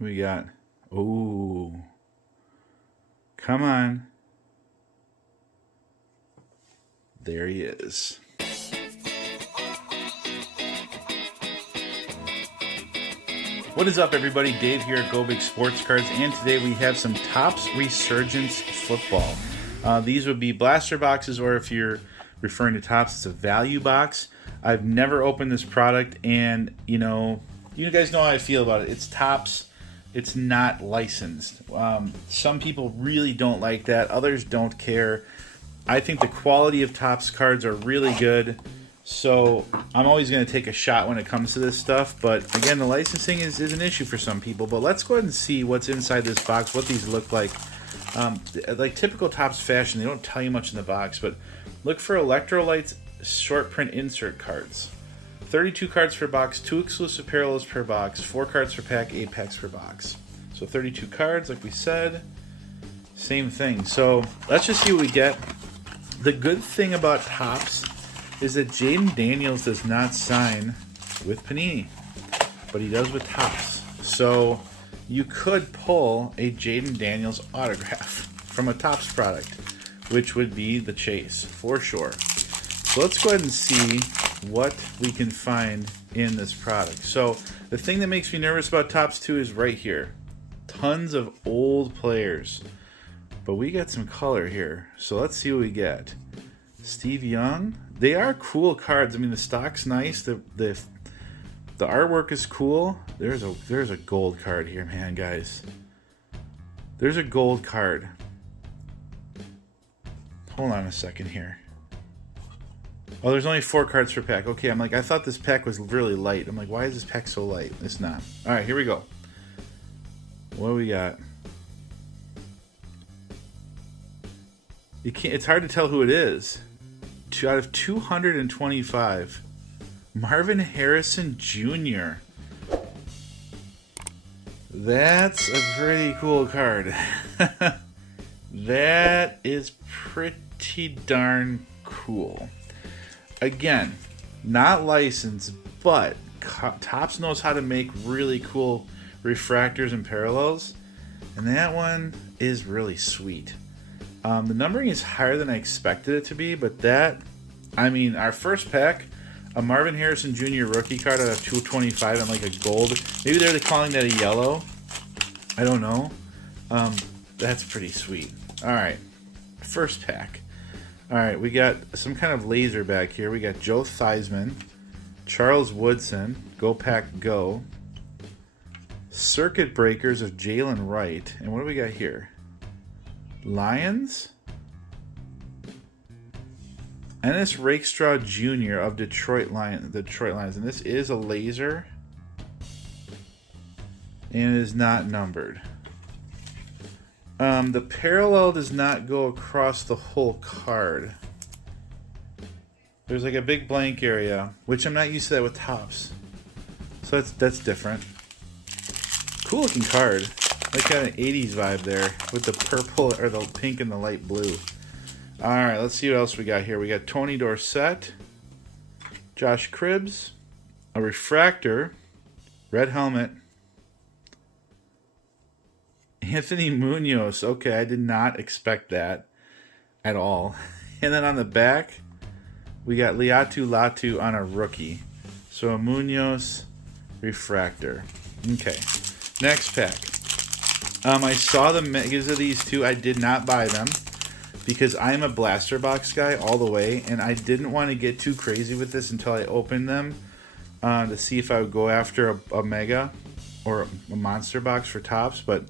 Who we got? Oh, come on. There he is. What is up, everybody? Dave here at Go Big Sports Cards, and today we have some Topps Resurgence Football. These would be blaster boxes, or if you're referring to Topps, it's a value box. I've never opened this product, and you guys know how I feel about it. It's Topps. It's not licensed. Some people really don't like that. Others don't care. I think the quality of Topps cards are really good. So I'm always going to take a shot when it comes to this stuff. But again, the licensing is an issue for some people. But let's go ahead and see what's inside this box, what these look like. Like typical Topps fashion, they don't tell you much in the box. But look for electrolytes short print insert cards. 32 cards per box, 2 exclusive parallels per box, 4 cards per pack, 8 packs per box. So 32 cards, like we said. Same thing. So let's just see what we get. The good thing about Topps is that Jayden Daniels does not sign with Panini, but he does with Topps. So you could pull a Jayden Daniels autograph from a Topps product, which would be the chase, for sure. So let's go ahead and see what we can find in this product. So the thing that makes me nervous about Topps 2 is right here. Tons of old players. But we got some color here. So let's see what we get. Steve Young. They are cool cards. I mean, the stock's nice. The artwork is cool. There's a gold card here, man, guys. There's a gold card. Hold on a second here. Oh, there's only 4 cards per pack. Okay, I'm like, I thought this pack was really light. I'm like, why is this pack so light? It's not. All right, here we go. What do we got? It's hard to tell who it is. Out of 225, Marvin Harrison Jr. That's a pretty cool card. That is pretty darn cool. Again, not licensed, but Topps knows how to make really cool refractors and parallels, and that one is really sweet. The numbering is higher than I expected it to be, but our first pack, a Marvin Harrison Jr. rookie card out of 225 and like a gold. Maybe they're calling that a yellow. I don't know. That's pretty sweet. All right, first pack. All right, we got some kind of laser back here. We got Joe Theismann, Charles Woodson, Go Pack Go, Circuit Breakers of Jalen Wright, and what do we got here? Lions? Ennis Rakestraw Jr. of Detroit Lions, and this is a laser, and it is not numbered. The parallel does not go across the whole card. There's like a big blank area, which I'm not used to that with Topps. So that's different. Cool looking card. Like got an 80s vibe there with the purple or the pink and the light blue. All right, let's see what else we got here. We got Tony Dorsett, Josh Cribbs, a refractor, red helmet, Anthony Munoz. Okay, I did not expect that at all. And then on the back, we got Liatu Latu on a rookie. So a Munoz refractor. Okay, next pack. I saw the megas of these two. I did not buy them because I'm a blaster box guy all the way, and I didn't want to get too crazy with this until I opened them to see if I would go after a mega or a monster box for Topps. But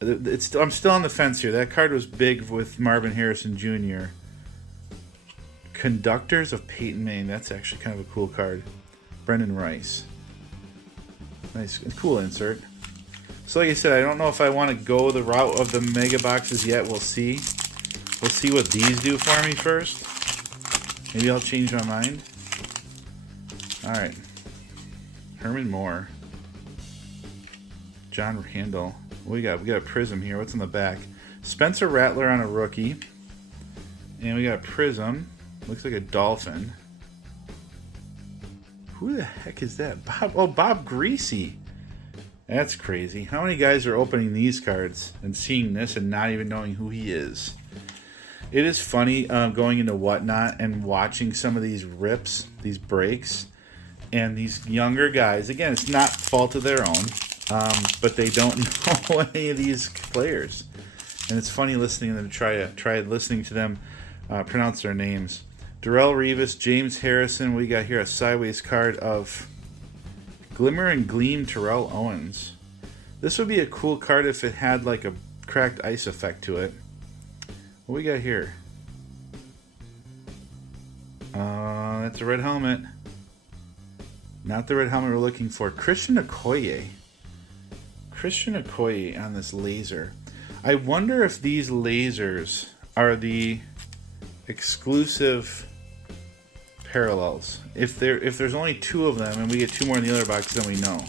I'm still on the fence here. That card was big with Marvin Harrison Jr. Conductors of Peyton Manning. That's actually kind of a cool card. Brendan Rice. Nice, cool insert. So like I said, I don't know if I want to go the route of the mega boxes yet. We'll see. We'll see what these do for me first. Maybe I'll change my mind. All right. Herman Moore. John Randall. What we got? We got a Prism here. What's on the back? Spencer Rattler on a rookie. And we got a Prism. Looks like a dolphin. Who the heck is that? Bob Greasy. That's crazy. How many guys are opening these cards and seeing this and not even knowing who he is? It is funny going into Whatnot and watching some of these rips, these breaks, and these younger guys. Again, it's not fault of their own, but they don't know any of these players. And it's funny listening to them try listening to them pronounce their names. Darrelle Revis, James Harrison. We got here a sideways card of Glimmer and Gleam Terrell Owens. This would be a cool card if it had like a cracked ice effect to it. What we got here? That's a red helmet. Not the red helmet we're looking for. Christian Okoye. Christian Okoye on this laser. I wonder if these lasers are the exclusive parallels. If there's only 2 of them and we get 2 more in the other box, then we know.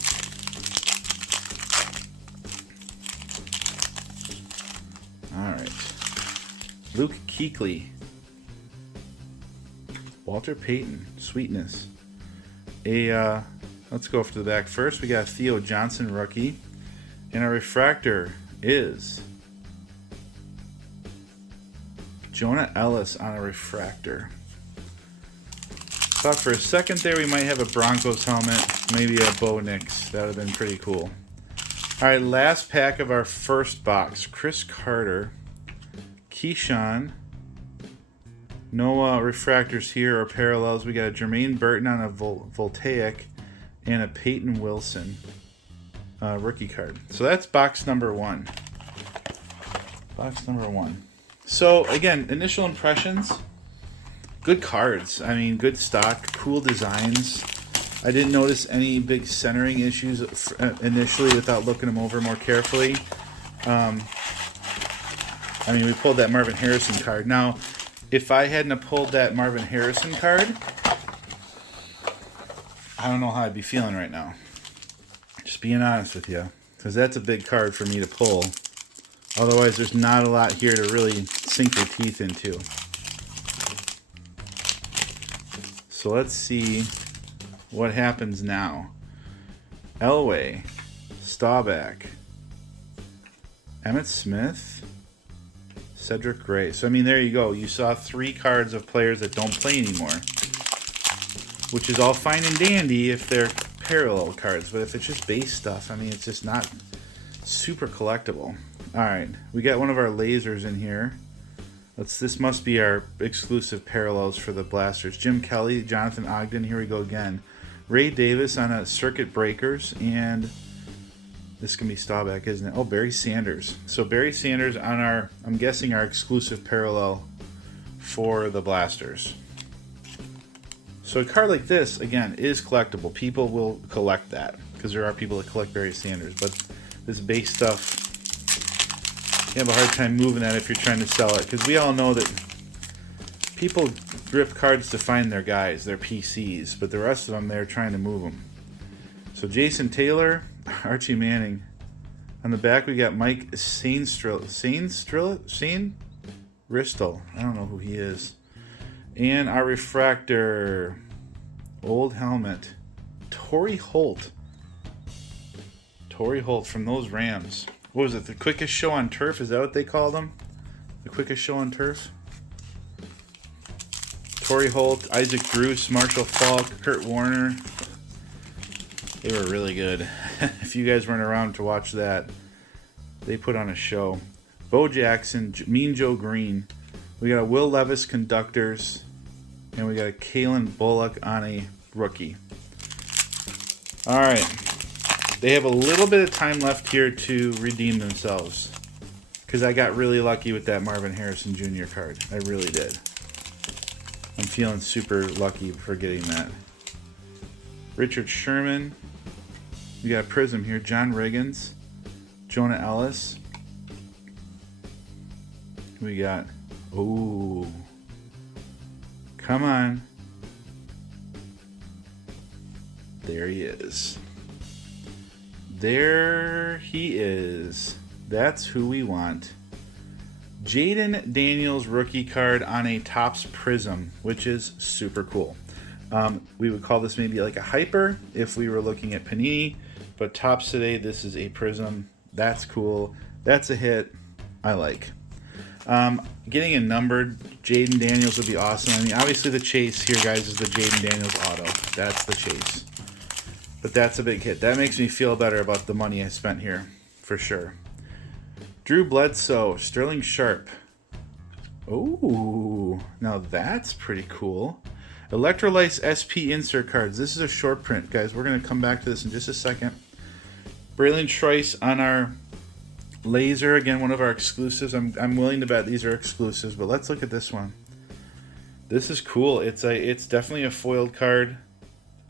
Alright. Luke Kuechly. Walter Payton. Sweetness. Let's go to the back first. We got Theo Johnson, rookie. And our refractor is Jonah Ellis on a refractor. Thought for a second there we might have a Broncos helmet, maybe a Bo Nix. That would have been pretty cool. Alright, last pack of our first box. Chris Carter, Keyshawn. No refractors here or parallels. We got a Jermaine Burton on a Voltaic and a Peyton Wilson rookie card. So that's box number 1. Box number 1. So again, initial impressions. Good cards. I mean, good stock, cool designs. I didn't notice any big centering issues initially without looking them over more carefully. I mean, we pulled that Marvin Harrison card. Now, if I hadn't pulled that Marvin Harrison card, I don't know how I'd be feeling right now. Just being honest with you. Because that's a big card for me to pull. Otherwise, there's not a lot here to really sink your teeth into. So let's see what happens now. Elway, Staubach, Emmitt Smith, Cedric Gray. So, I mean, there you go. You saw 3 cards of players that don't play anymore. Which is all fine and dandy if they're parallel cards. But if it's just base stuff, I mean, it's just not super collectible. Alright, we got one of our lasers in here. This must be our exclusive parallels for the Blasters. Jim Kelly, Jonathan Ogden, here we go again. Ray Davis on a Circuit Breakers, and this can be Staubach, isn't it? Oh, Barry Sanders. So Barry Sanders on our, I'm guessing, our exclusive parallel for the Blasters. So a card like this, again, is collectible. People will collect that, because there are people that collect Barry Sanders. But this base stuff, you have a hard time moving that if you're trying to sell it, because we all know that people rip cards to find their guys, their PCs, but the rest of them, they're trying to move them. So Jason Taylor, Archie Manning. On the back, we got Mike Sainristil. I don't know who he is. And our refractor, old helmet, Torrey Holt. Torrey Holt from those Rams. What was it? The quickest show on turf? Is that what they called them? The quickest show on turf? Torrey Holt, Isaac Bruce, Marshall Falk, Kurt Warner. They were really good. If you guys weren't around to watch that, they put on a show. Bo Jackson, Mean Joe Green. We got a Will Levis Conductors. And we got a Kalen Bullock on a rookie. Alright. They have a little bit of time left here to redeem themselves. Because I got really lucky with that Marvin Harrison Jr. card. I really did. I'm feeling super lucky for getting that. Richard Sherman. We got a Prism here. John Riggins. Jonah Ellis. We got... Ooh. Come on. There he is. There he is. That's who we want. Jayden Daniels rookie card on a Topps Prism, which is super cool. We would call this maybe like a hyper if we were looking at Panini. But Topps today, this is a prism. That's cool. That's a hit. I like. Getting a numbered Jayden Daniels would be awesome. I mean, obviously the chase here, guys, is the Jayden Daniels auto. That's the chase. But that's a big hit. That makes me feel better about the money I spent here, for sure. Drew Bledsoe, Sterling Sharp. Oh, now that's pretty cool. Electrolytes SP insert cards. This is a short print, guys. We're going to come back to this in just a second. Braylon Trice on our laser. Again, one of our exclusives. I'm willing to bet these are exclusives, but let's look at this one. This is cool. It's definitely a foiled card.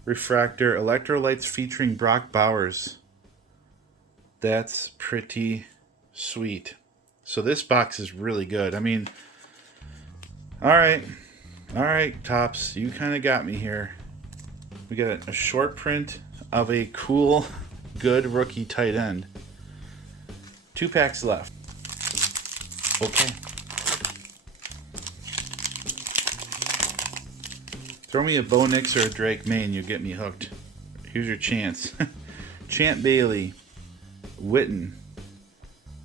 Refractor. Electrolytes featuring Brock Bowers. That's pretty sweet. So this box is really good. I mean, all right, Topps, you kind of got me here. We got a short print of a cool, good rookie tight end. 2 packs left. Okay. Throw me a Bo Nix or a Drake May and you'll get me hooked. Here's your chance. Champ Bailey, Witten,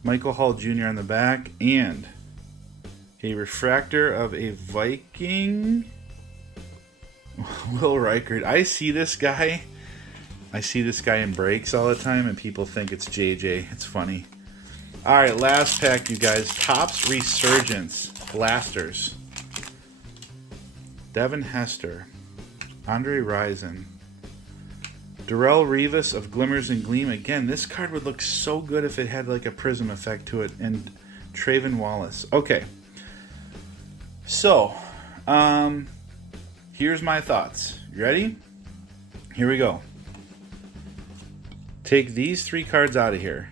Michael Hall Jr. on the back, and a refractor of a Viking. Will Reichert. I see this guy in breaks all the time, and people think it's JJ. It's funny. All right, last pack, you guys. Topps Resurgence Blasters. Devin Hester, Andre Rison, Darrelle Revis of Glimmers and Gleam. Again, this card would look so good if it had like a prism effect to it. And Trayvon Wallace. Okay. So, here's my thoughts. You ready? Here we go. Take these 3 cards out of here.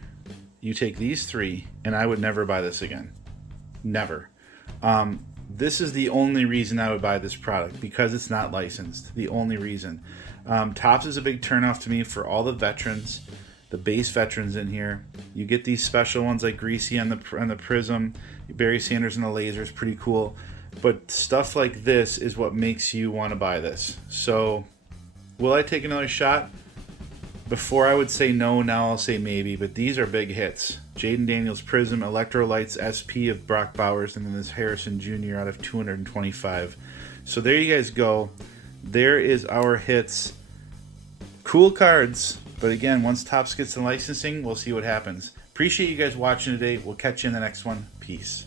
You take these 3, and I would never buy this again. Never. This is the only reason I would buy this product, because it's not licensed. The only reason. Topps is a big turnoff to me for all the veterans, the base veterans in here. You get these special ones like Greasy on the Prism, Barry Sanders on the laser is pretty cool. But stuff like this is what makes you want to buy this. So, will I take another shot? Before I would say no, now I'll say maybe. But these are big hits. Jayden Daniels Prism, Electrolytes SP of Brock Bowers, and then this Harrison Jr. out of 225. So there you guys go. There is our hits. Cool cards. But again, once Topps gets the licensing, we'll see what happens. Appreciate you guys watching today. We'll catch you in the next one. Peace.